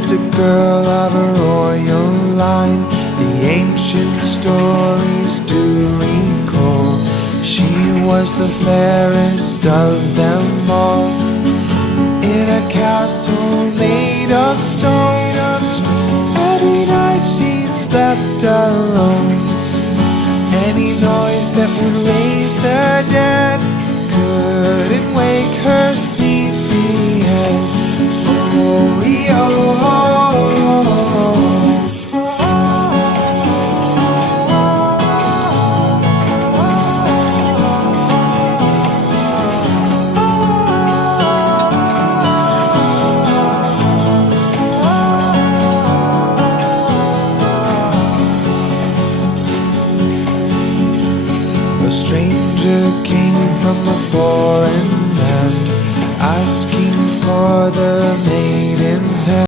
lived a girl of a royal line. The ancient stories do recall. She was the fairest of them all, in a castle made of stone. Every night she slept alone. Any noise that would raise the dead couldn't wake her sleepy head. Oh, oh, oh. A stranger came from a foreign land, asking for the maiden's hand.